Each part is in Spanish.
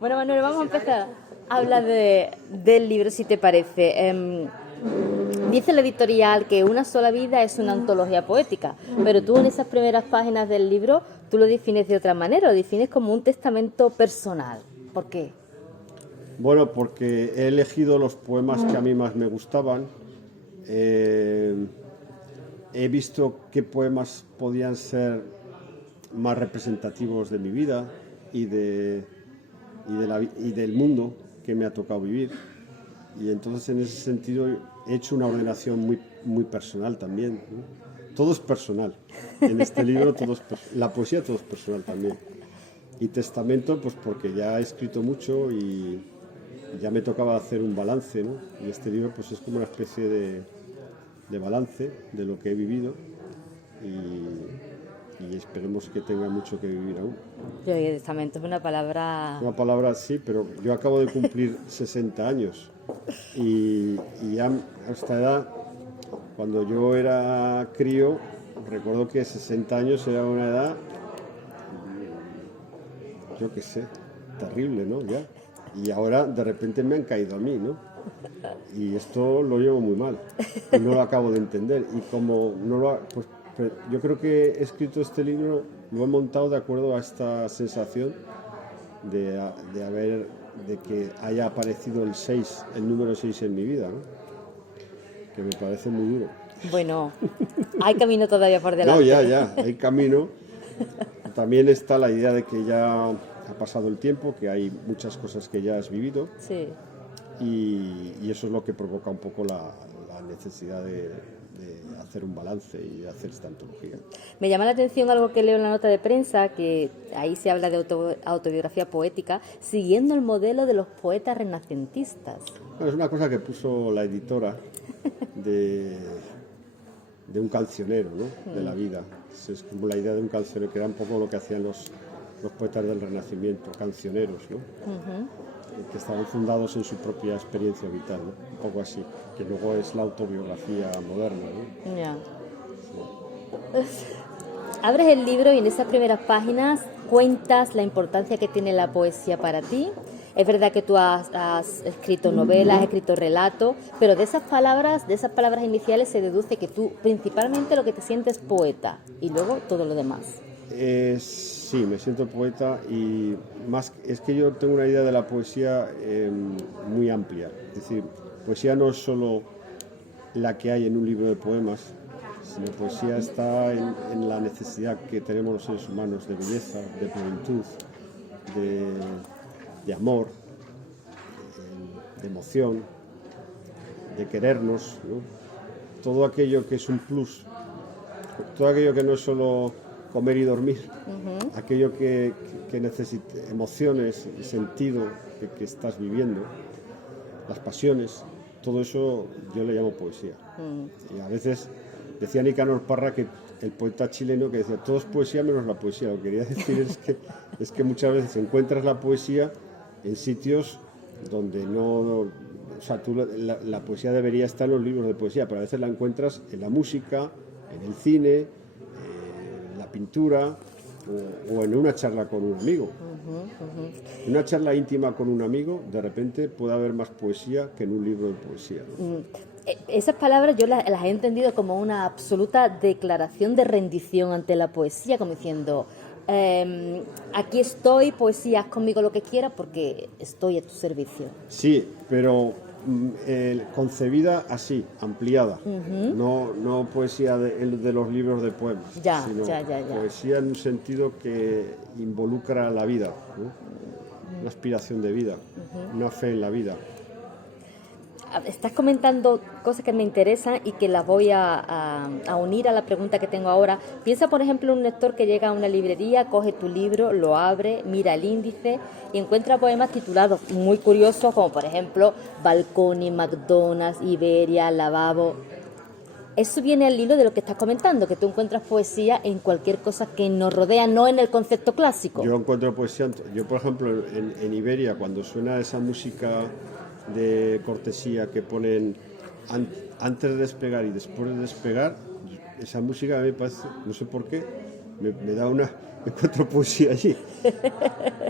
Bueno, Manuel, vamos a empezar. Habla del libro, si te parece. Dice la editorial que Una sola vida es una antología poética, pero tú en esas primeras páginas del libro, tú lo defines de otra manera, lo defines como un testamento personal. ¿Por qué? Bueno, porque he elegido los poemas que a mí más me gustaban. eh, He visto qué poemas podían ser más representativos de mi vida y, y del mundo que me ha tocado vivir. Y entonces en ese sentido he hecho una ordenación muy personal también, ¿no? Todo es personal. En este libro la poesía todo es personal también. Y testamento, pues porque ya he escrito mucho y ya me tocaba hacer un balance, ¿no? Y este libro pues es como una especie de balance de lo que he vivido y esperemos que tenga mucho que vivir aún. Yo digo, testamento es una palabra... Una palabra sí, pero yo acabo de cumplir 60 años y ya a esta edad, cuando yo era crío, recuerdo que 60 años era una edad, yo qué sé, terrible, ¿no? Ya. Y ahora de repente me han caído a mí, ¿no? Y esto lo llevo muy mal y no lo acabo de entender. Y como no lo pues yo creo que he escrito este libro, lo he montado de acuerdo a esta sensación de que haya aparecido el número 6 en mi vida, ¿no? Que me parece muy duro. Bueno, hay camino todavía por No, delante. ya, hay camino. También está la idea de que ya ha pasado el tiempo, que hay muchas cosas que ya has vivido. Sí. Y eso es lo que provoca un poco la necesidad de hacer un balance y de hacer esta antología. Me llama la atención algo que leo en la nota de prensa, que ahí se habla de autobiografía poética, siguiendo el modelo de los poetas renacentistas. Bueno, es una cosa que puso la editora de, de un cancionero, ¿no? De la vida. Es como la idea de un cancionero, que era un poco lo que hacían los poetas del Renacimiento, cancioneros, ¿no? Que estaban fundados en su propia experiencia vital, ¿no? Un poco así, que luego es la autobiografía moderna, ¿no? Ya. Abres el libro y en esas primeras páginas cuentas la importancia que tiene la poesía para ti. Es verdad que tú has escrito novelas, has escrito relatos, pero de esas palabras iniciales se deduce que tú principalmente lo que te sientes es poeta y luego todo lo demás. Sí, me siento poeta y más es que yo tengo una idea de la poesía muy amplia. Es decir, poesía no es solo la que hay en un libro de poemas, sino poesía está en la necesidad que tenemos los seres humanos de belleza, de plenitud, de amor, de emoción, de querernos, ¿no? Todo aquello que es un plus, todo aquello que no es solo comer y dormir, aquello que necesita emociones, sentido que estás viviendo, las pasiones, todo eso yo le llamo poesía. Y a veces decía Nicanor Parra, que el poeta chileno, que decía todo es poesía menos la poesía. Lo que quería decir es que muchas veces encuentras la poesía en sitios donde no... O sea, la poesía debería estar en los libros de poesía, pero a veces la encuentras en la música, en el cine, en la pintura o en una charla con un amigo. En una charla íntima con un amigo, de repente puede haber más poesía que en un libro de poesía, ¿no? Esas palabras yo las he entendido como una absoluta declaración de rendición ante la poesía, como diciendo, aquí estoy, poesía, haz conmigo lo que quieras porque estoy a tu servicio. Sí, pero concebida así, ampliada. No poesía de los libros de poemas, sino Ya. poesía en un sentido que involucra la vida, ¿no? Una aspiración de vida, una fe en la vida. Estás comentando cosas que me interesan y que las voy a unir a la pregunta que tengo ahora. Piensa, por ejemplo, en un lector que llega a una librería, coge tu libro, lo abre, mira el índice y encuentra poemas titulados muy curiosos, como por ejemplo Balconi, McDonald's, Iberia, Lavabo. Eso viene al hilo de lo que estás comentando, que tú encuentras poesía en cualquier cosa que nos rodea, no en el concepto clásico. Yo encuentro poesía, yo por ejemplo en Iberia, cuando suena esa música de cortesía que ponen antes de despegar y después de despegar, esa música a mí me parece, no sé por qué, me da encuentro poesía allí.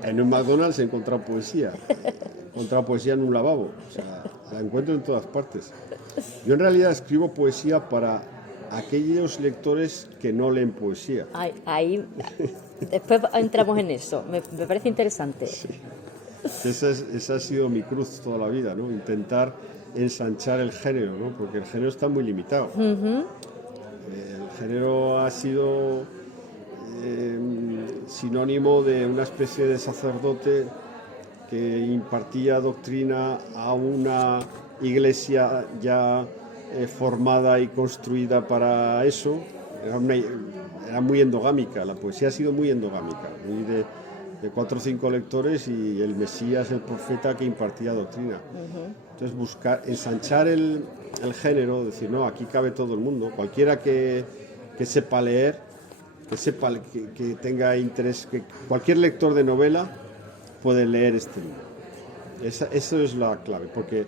En un McDonald's he encontrado poesía. He encontrado poesía en un lavabo. O sea, la encuentro en todas partes. Yo en realidad escribo poesía para aquellos lectores que no leen poesía. Ahí, después entramos en eso. Me parece interesante. Sí. Esa ha sido mi cruz toda la vida, ¿no? Intentar ensanchar el género, ¿no? Porque el género está muy limitado. El género ha sido sinónimo de una especie de sacerdote que impartía doctrina a una iglesia ya formada y construida para eso. Era muy endogámica, la poesía ha sido muy endogámica, muy de 4 o 5 lectores y el Mesías, el profeta que impartía doctrina. Entonces buscar, ensanchar el género, decir, no, aquí cabe todo el mundo, cualquiera que sepa leer, que tenga interés, que cualquier lector de novela puede leer este libro. Eso es la clave, porque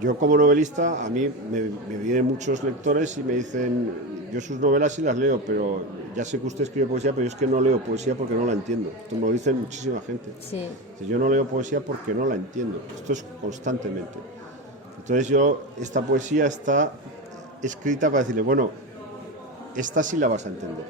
yo como novelista, a mí me vienen muchos lectores y me dicen, yo sus novelas sí las leo, pero ya sé que usted escribe poesía, pero yo es que no leo poesía porque no la entiendo. Esto me lo dicen muchísima gente. Sí. Yo no leo poesía porque no la entiendo. Esto es constantemente. Entonces esta poesía está escrita para decirle, bueno, esta sí la vas a entender.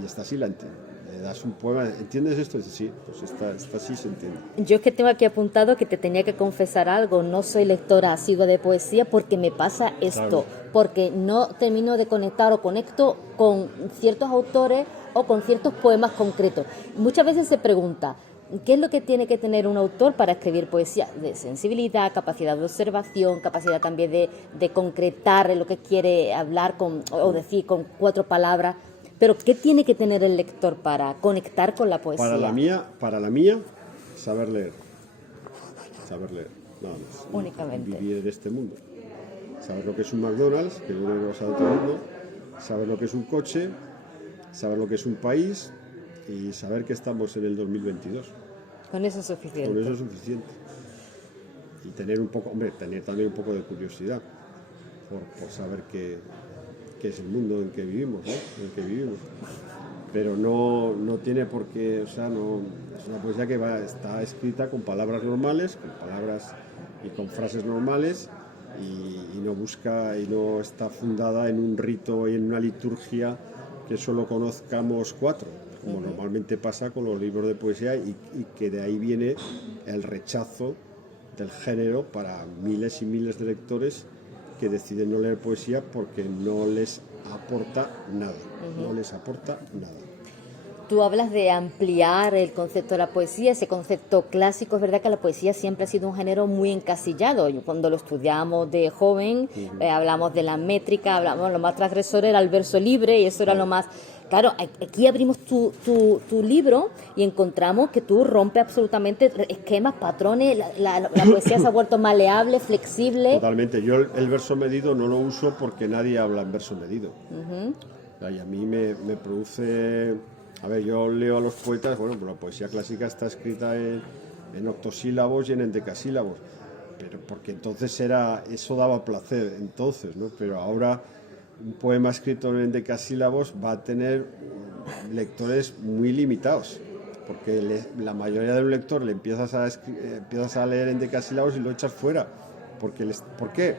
Y esta sí la entiendo. Le das un poema, ¿entiendes esto? Dice, sí, pues esta sí se entiende. Yo es que tengo aquí apuntado que te tenía que confesar algo. No soy lectora asidua de poesía porque me pasa esto. Claro. Porque no termino de conectar o conecto con ciertos autores o con ciertos poemas concretos. Muchas veces se pregunta, ¿qué es lo que tiene que tener un autor para escribir poesía? De sensibilidad, capacidad de observación, capacidad también de concretar lo que quiere hablar o decir con 4 palabras. Pero ¿qué tiene que tener el lector para conectar con la poesía? Para la mía, saber leer. Saber leer, nada más. Únicamente. Vivir en este mundo. Saber lo que es un McDonald's, que uno lo sabe todo el mundo. Saber lo que es un coche. Saber lo que es un país. Y saber que estamos en el 2022. Con eso es suficiente. Con eso es suficiente. Y tener también un poco de curiosidad por saber qué es el mundo en que vivimos, ¿no? En el que vivimos. Pero no tiene por qué, o sea, no es una poesía que está escrita con palabras normales, con palabras y con frases normales y no busca y no está fundada en un rito y en una liturgia que solo conozcamos 4, como normalmente pasa con los libros de poesía y que de ahí viene el rechazo del género para miles y miles de lectores que deciden no leer poesía porque no les aporta nada, no les aporta nada. Tú hablas de ampliar el concepto de la poesía, ese concepto clásico. Es verdad que la poesía siempre ha sido un género muy encasillado. Cuando lo estudiamos de joven, hablamos de la métrica, lo más transgresor era el verso libre y eso era lo más... Claro, aquí abrimos tu libro y encontramos que tú rompes absolutamente esquemas, patrones, la poesía se ha vuelto maleable, flexible. Totalmente, yo el verso medido no lo uso porque nadie habla en verso medido. Y a mí me produce... A ver, yo leo a los poetas, bueno, pues la poesía clásica está escrita en octosílabos y en endecasílabos, pero porque entonces eso daba placer, entonces, ¿no? Pero ahora un poema escrito en endecasílabos va a tener lectores muy limitados, porque la mayoría de los lectores le empiezas a leer en endecasílabos y lo echas fuera. ¿Por qué?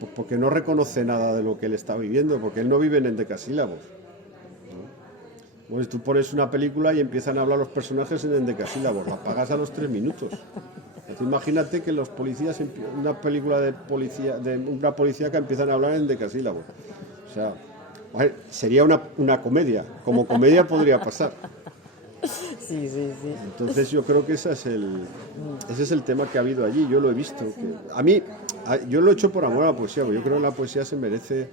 Pues porque no reconoce nada de lo que él está viviendo, porque él no vive en endecasílabos. Pues tú pones una película y empiezan a hablar los personajes en endecasílabos, la apagas a los 3 minutos. Entonces, imagínate que los policías, una película de una policía que empiezan a hablar en endecasílabos. O sea, sería una comedia, como comedia podría pasar. Sí. Entonces yo creo que ese es el tema que ha habido allí, yo lo he visto. Yo lo he hecho por amor a la poesía, porque yo creo que la poesía se merece...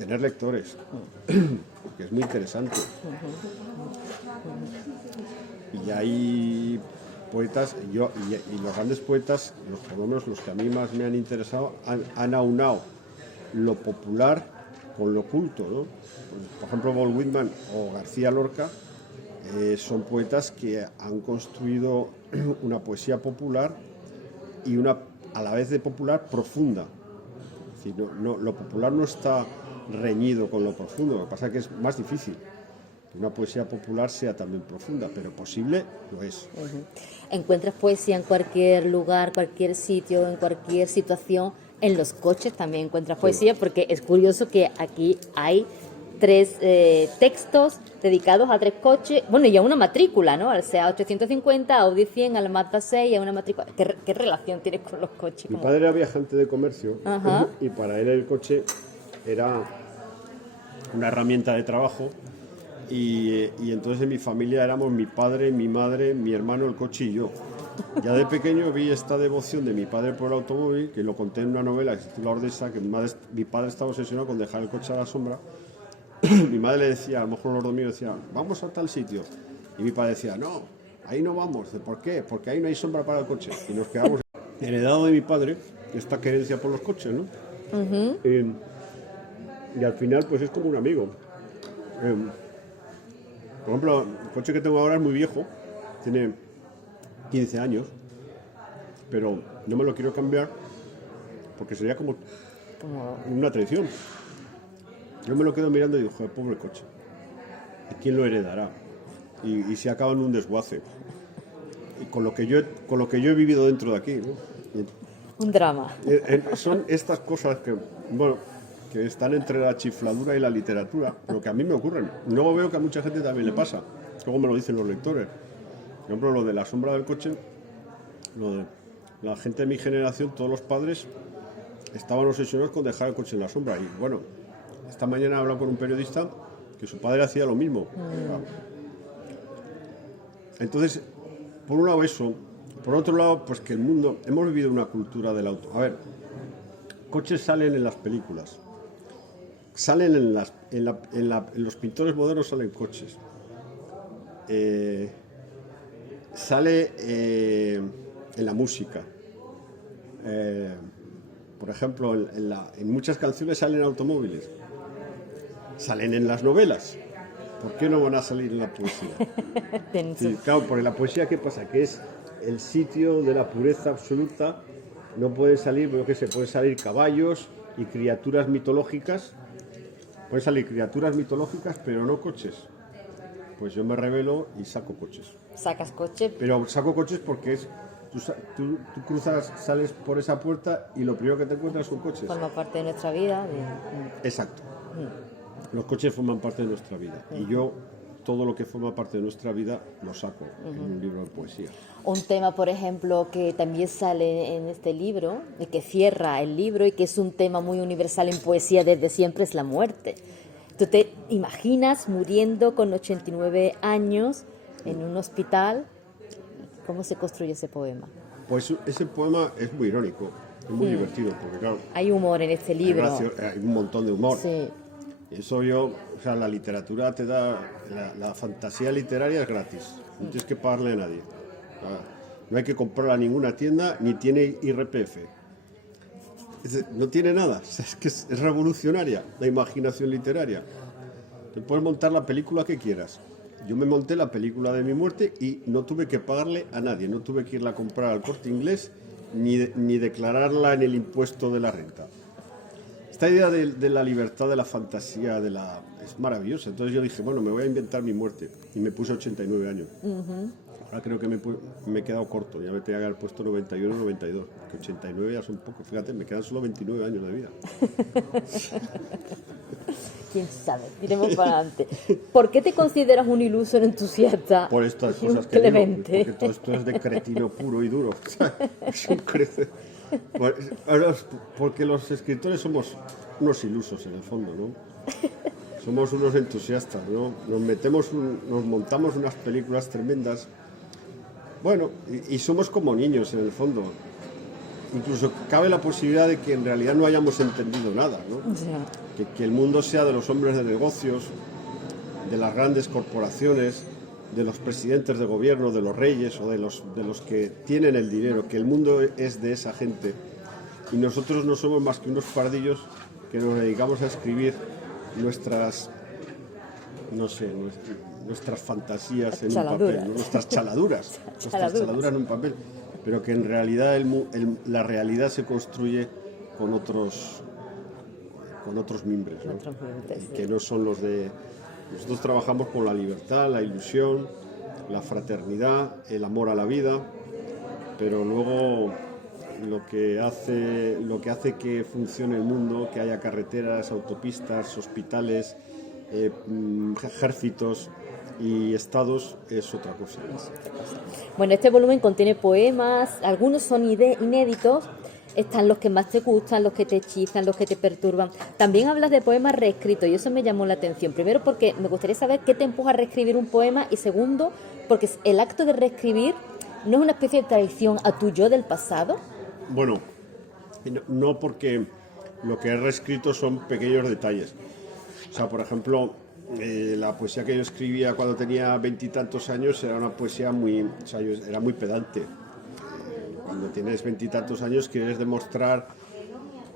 tener lectores, porque es muy interesante. Y hay poetas, y los grandes poetas, por lo menos los que a mí más me han interesado, han aunado lo popular con lo culto, ¿no? Pues, por ejemplo, Walt Whitman o García Lorca son poetas que han construido una poesía popular y a la vez de popular profunda. Es decir, lo popular no está reñido con lo profundo. Lo que pasa es que es más difícil que una poesía popular sea también profunda, pero posible lo es. Encuentras poesía en cualquier lugar, cualquier sitio, en cualquier situación. En los coches también encuentras poesía, porque es curioso que aquí hay 3 textos dedicados a 3 coches, bueno, y a una matrícula, ¿no? Al SEA 850, a Audi 100, al Mazda 6, a una matrícula. ¿Qué relación tienes con los coches? Mi padre era viajante de comercio y para él el coche era una herramienta de trabajo y entonces en mi familia éramos mi padre, mi madre, mi hermano, el coche y yo. Ya de pequeño vi esta devoción de mi padre por el automóvil, que lo conté en una novela que se titula Ordesa, que mi padre estaba obsesionado con dejar el coche a la sombra. Mi madre le decía, a lo mejor los domingos decía, vamos a tal sitio. Y mi padre decía, no, ahí no vamos. ¿Por qué? Porque ahí no hay sombra para el coche. Y nos quedamos heredado de mi padre esta querencia por los coches, ¿no? Y al final, pues es como un amigo. Por ejemplo, el coche que tengo ahora es muy viejo, tiene 15 años, pero no me lo quiero cambiar porque sería como una traición. Yo me lo quedo mirando y digo, joder, pobre coche. ¿Y quién lo heredará? Y se acaba en un desguace. Y con lo que yo he vivido dentro de aquí, ¿no? Un drama. Son estas cosas que, bueno, que están entre la chifladura y la literatura, pero que a mí me ocurren. Luego veo que a mucha gente también le pasa. Luego me lo dicen los lectores. Por ejemplo, lo de la sombra del coche, lo de la gente de mi generación, todos los padres estaban obsesionados con dejar el coche en la sombra. Y bueno, esta mañana he hablado con un periodista que su padre hacía lo mismo. Entonces, por un lado eso, por otro lado, pues que el mundo, hemos vivido una cultura del auto. A ver, coches salen en las películas, salen en los pintores modernos salen coches. Sale en la música. Por ejemplo, en muchas canciones salen automóviles. Salen en las novelas. ¿Por qué no van a salir en la poesía? Sí, claro, porque la poesía, ¿qué pasa? Que es el sitio de la pureza absoluta. No pueden salir, yo qué sé, pueden salir caballos y criaturas mitológicas. Pueden salir criaturas mitológicas, pero no coches. Pues yo me rebelo y saco coches. ¿Sacas coches? Pero saco coches porque tú cruzas, sales por esa puerta y lo primero que te encuentras son coches. Forma parte de nuestra vida. Exacto. Los coches forman parte de nuestra vida. Y yo, todo lo que forma parte de nuestra vida, lo saco en un libro de poesía. Un tema, por ejemplo, que también sale en este libro, y que cierra el libro, y que es un tema muy universal en poesía desde siempre, es la muerte. ¿Tú te imaginas muriendo con 89 años en un hospital? ¿Cómo se construye ese poema? Pues ese poema es muy irónico, es muy divertido, porque claro... Hay humor en este libro. Hay un montón de humor. Sí. Eso o sea, la literatura te da... La fantasía literaria es gratis, no tienes que pagarle a nadie. No hay que comprarla a ninguna tienda, ni tiene IRPF. No tiene nada, es que es revolucionaria la imaginación literaria. Te puedes montar la película que quieras. Yo me monté la película de mi muerte y no tuve que pagarle a nadie, no tuve que irla a comprar al Corte Inglés ni declararla en el impuesto de la renta. Esta idea de la libertad, de la fantasía, es maravillosa. Entonces yo dije, bueno, me voy a inventar mi muerte y me puse 89 años. Ahora creo que me he quedado corto, ya me tenía que haber puesto 91 o 92, que 89 ya son pocos, fíjate, me quedan solo 29 años de vida. ¿Quién sabe? Iremos para adelante. ¿Por qué te consideras un iluso, un entusiasta? Por estas cosas que digo, porque todo esto es de cretino puro y duro. Es un porque los escritores somos unos ilusos en el fondo, ¿no? Somos unos entusiastas, ¿no? Nos montamos unas películas tremendas. Bueno, y somos como niños en el fondo. Incluso cabe la posibilidad de que en realidad no hayamos entendido nada, ¿no? Sí. Que el mundo sea de los hombres de negocios, de las grandes corporaciones, de los presidentes de gobierno, de los reyes o de los que tienen el dinero, que el mundo es de esa gente. Y nosotros no somos más que unos pardillos que nos dedicamos a escribir nuestras fantasías en un papel, ¿no? Nuestras chaladuras en un papel, pero que en realidad la realidad se construye con otros con otros mimbres, ¿no? Otros mimbres, Y que no son los de... Nosotros trabajamos con la libertad, la ilusión, la fraternidad, el amor a la vida, pero luego lo que hace que funcione el mundo, que haya carreteras, autopistas, hospitales, ejércitos y estados, es otra cosa. Bueno, este volumen contiene poemas, algunos son inéditos, están los que más te gustan, los que te hechizan, los que te perturban. También hablas de poemas reescritos y eso me llamó la atención. Primero porque me gustaría saber qué te empuja a reescribir un poema y segundo porque el acto de reescribir no es una especie de traición a tu yo del pasado. Bueno, no, porque lo que he reescrito son pequeños detalles. O sea, por ejemplo, la poesía que yo escribía cuando tenía 20 y tantos años era una poesía era muy pedante. Cuando tienes 20 y tantos años quieres demostrar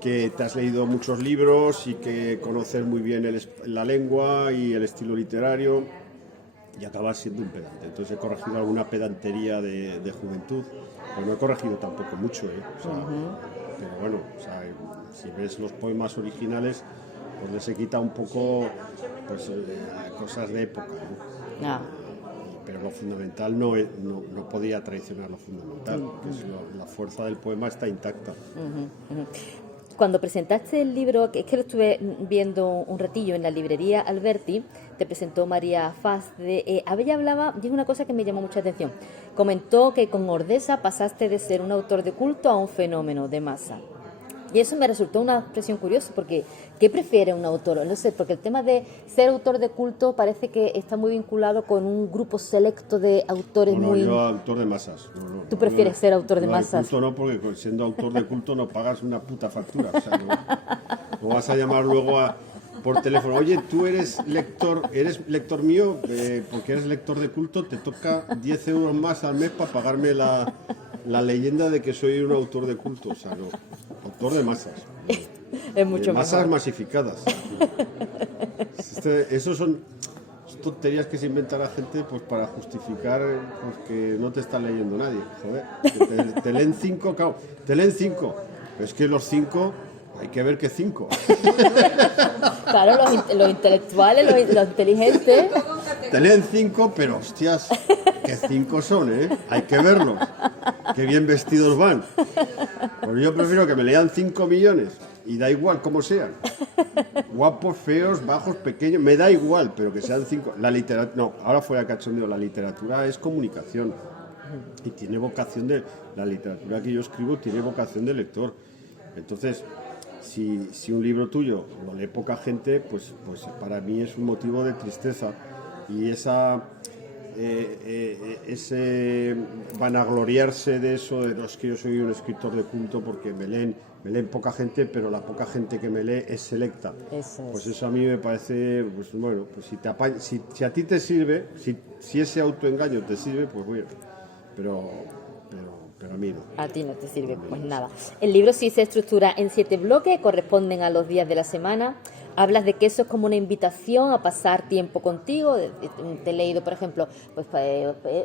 que te has leído muchos libros y que conoces muy bien la lengua y el estilo literario y acabas siendo un pedante. Entonces he corregido alguna pedantería de juventud, pero no he corregido tampoco mucho, ¿eh? O sea, pero bueno, o sea, si ves los poemas originales, pues les he quitado un poco pues, cosas de época, ¿no? Ah. Pero lo fundamental no podía traicionar lo fundamental, que es la fuerza del poema está intacta. Cuando presentaste el libro, que es que lo estuve viendo un ratillo en la librería Alberti, te presentó María Faz, ella hablaba, dijo una cosa que me llamó mucha atención. Comentó que con Ordesa pasaste de ser un autor de culto a un fenómeno de masa. Y eso me resultó una expresión curiosa, porque ¿qué prefiere un autor? No sé, porque el tema de ser autor de culto parece que está muy vinculado con un grupo selecto de autores muy... Yo autor de masas. ¿Tú prefieres ser autor de masas? Culto no, porque siendo autor de culto no pagas una puta factura. O sea, no vas a llamar luego por teléfono, oye, tú eres lector mío, porque eres lector de culto, te toca 10 euros más al mes para pagarme la leyenda de que soy un autor de culto. O sea, no. Autor de masas. Es mucho masas mejor. Masificadas. Esos son tonterías que se inventa la gente pues para justificar pues, que no te está leyendo nadie. Joder, te leen 5, claro, te leen 5. Pero es que los 5 hay que ver que 5. Claro, los intelectuales, los inteligentes. Te leen 5, pero hostias, que 5 son, ¿eh? Hay que verlos. Qué bien vestidos van. Pues yo prefiero que me lean 5 millones y da igual cómo sean. Guapos, feos, bajos, pequeños, me da igual, pero que sean 5. La literatura, no, ahora fuera cachondeo, la literatura es comunicación y tiene vocación la literatura que yo escribo tiene vocación de lector. Entonces, si un libro tuyo lo lee poca gente, pues para mí es un motivo de tristeza y ese vanagloriarse de eso, de los que yo soy un escritor de culto porque me leen poca gente, pero la poca gente que me lee es selecta. Pues eso a mí me parece, pues bueno, pues si a ti te sirve, si ese autoengaño te sirve, pues bueno, pero a mí no. A ti no te sirve, pues nada. El libro sí se estructura en 7 bloques, corresponden a los días de la semana. Hablas de que eso es como una invitación a pasar tiempo contigo. Te he leído, por ejemplo, pues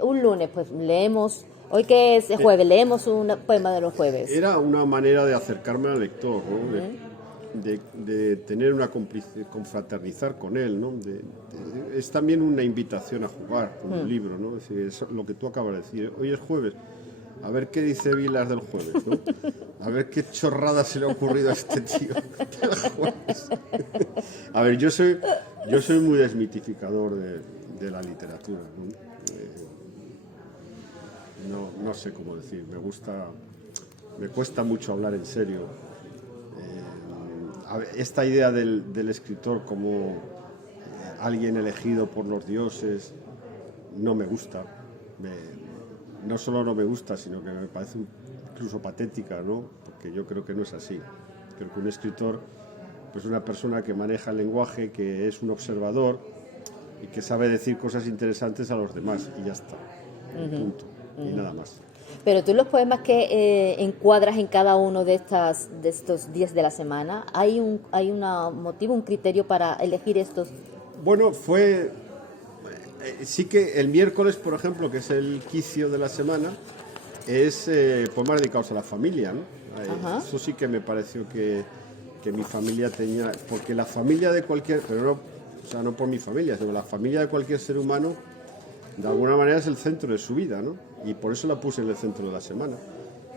un lunes, pues leemos, hoy que es jueves, leemos un poema de los jueves. Era una manera de acercarme al lector, ¿no? De tener una confraternizar con él, ¿no? Es también una invitación a jugar con un libro, ¿no? Es decir, es lo que tú acabas de decir. Hoy es jueves. A ver qué dice Vilas del jueves, ¿no? A ver qué chorrada se le ha ocurrido a este tío del jueves. A ver, yo soy muy desmitificador de la literatura, ¿no? No sé cómo decir, me cuesta mucho hablar en serio. A ver, esta idea del escritor como alguien elegido por los dioses no me gusta. No solo no me gusta, sino que me parece incluso patética, ¿no? Porque yo creo que no es así. Creo que un escritor pues, es una persona que maneja el lenguaje, que es un observador y que sabe decir cosas interesantes a los demás y ya está. Punto. Y nada más. Pero tú los poemas que encuadras en cada uno de estos días de la semana, ¿hay un motivo, un criterio para elegir estos? Bueno, sí que el miércoles, por ejemplo, que es el quicio de la semana, es poemas dedicados a la familia, ¿no? Eso sí que me pareció que que mi familia tenía, porque la familia de cualquier, pero no, o sea, no por mi familia, sino la familia de cualquier ser humano, de alguna manera es el centro de su vida, ¿no? Y por eso la puse en el centro de la semana.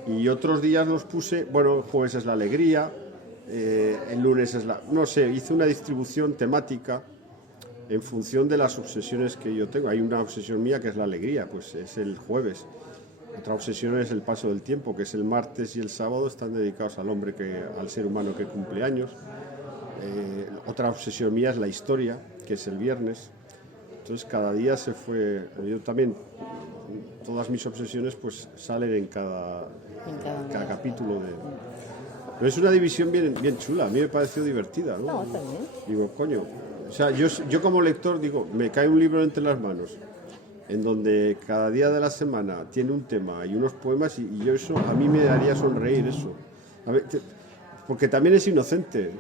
Y otros días los puse, bueno, el jueves es la alegría, el lunes es la, no sé, hice una distribución temática en función de las obsesiones que yo tengo. Hay una obsesión mía que es la alegría, pues es el jueves. Otra obsesión es el paso del tiempo, que es el martes y el sábado, están dedicados al hombre, al ser humano que cumple años. Otra obsesión mía es la historia, que es el viernes. Entonces cada día se fue, yo también, todas mis obsesiones pues salen en cada capítulo de... Pero es una división bien chula, a mí me pareció divertida, ¿no? No, también. Digo, coño, o sea, yo como lector digo, me cae un libro entre las manos, en donde cada día de la semana tiene un tema y unos poemas y yo eso, a mí me haría sonreír eso. A ver, porque también es inocente,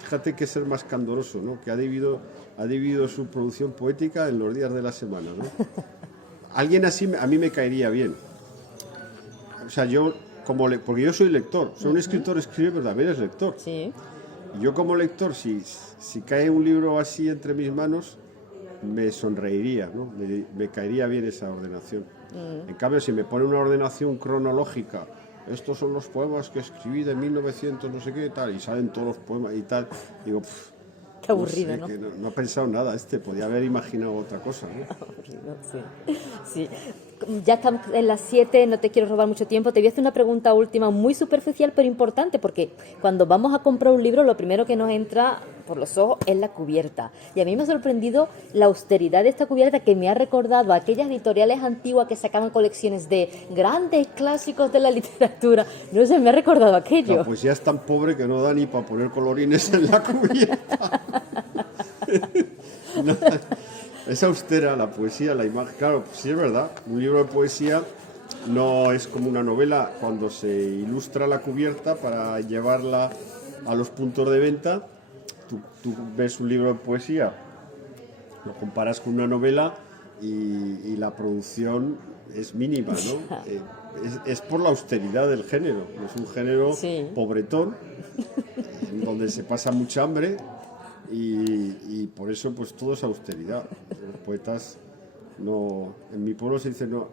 fíjate que es el más candoroso, ¿no? Que ha dividido su producción poética en los días de la semana, ¿no? Alguien así a mí me caería bien. O sea, yo porque yo soy lector, soy un escritor, escribe, pero también es lector. Sí. Y yo como lector, si cae un libro así entre mis manos, me sonreiría, ¿no? Me caería bien esa ordenación. En cambio, si me pone una ordenación cronológica, estos son los poemas que escribí de 1900, no sé qué, tal, y salen todos los poemas y tal, digo, qué aburrido, ¿no? Que no ha pensado nada, podía haber imaginado otra cosa, ¿no? Aburrido, sí. Sí. Ya estamos en las 7, no te quiero robar mucho tiempo. Te voy a hacer una pregunta última, muy superficial, pero importante, porque cuando vamos a comprar un libro, lo primero que nos entra por los ojos es la cubierta. Y a mí me ha sorprendido la austeridad de esta cubierta, que me ha recordado a aquellas editoriales antiguas que sacaban colecciones de grandes clásicos de la literatura. No sé, me ha recordado aquello. La poesía es tan pobre que no da ni para poner colorines en la cubierta. No, es austera la poesía, la imagen. Claro, sí es verdad, un libro de poesía no es como una novela cuando se ilustra la cubierta para llevarla a los puntos de venta. Tú ves un libro de poesía, lo comparas con una novela y la producción es mínima, ¿no? Es por la austeridad del género, es un género pobretón, donde se pasa mucha hambre. Y por eso pues todo es austeridad. Los poetas no, en mi pueblo se dice no,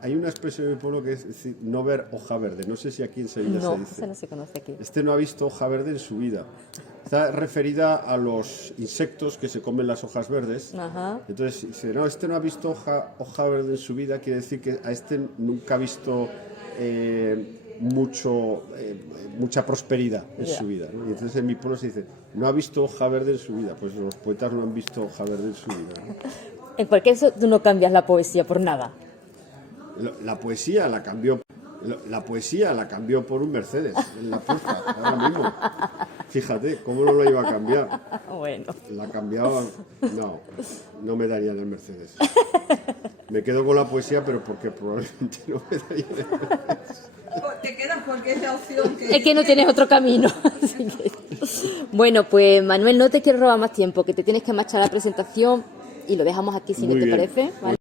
hay una expresión en mi pueblo que es decir, no ver hoja verde, no sé si aquí en Sevilla se dice. No, no se conoce aquí. Este no ha visto hoja verde en su vida. Está referida a los insectos que se comen las hojas verdes. Ajá. Entonces dice, no, este no ha visto hoja verde en su vida, quiere decir que a este nunca ha visto mucha prosperidad en su vida, ¿no? Y entonces en mi pueblo se dice, no ha visto hoja verde en su vida. Pues los poetas no han visto hoja verde en su vida, ¿no? En cualquier caso, tú no cambias la poesía por nada. La poesía la cambió por un Mercedes en la puerta, ahora mismo. Fíjate, ¿cómo no lo iba a cambiar? Bueno. La cambiaba, no me darían el Mercedes. Me quedo con la poesía, pero porque probablemente no me darían el Mercedes. Te quedas porque es la opción que... Es que no tienes otro camino. Así que... Bueno, pues Manuel, no te quiero robar más tiempo, que te tienes que marchar a la presentación y lo dejamos aquí si no te parece, ¿vale?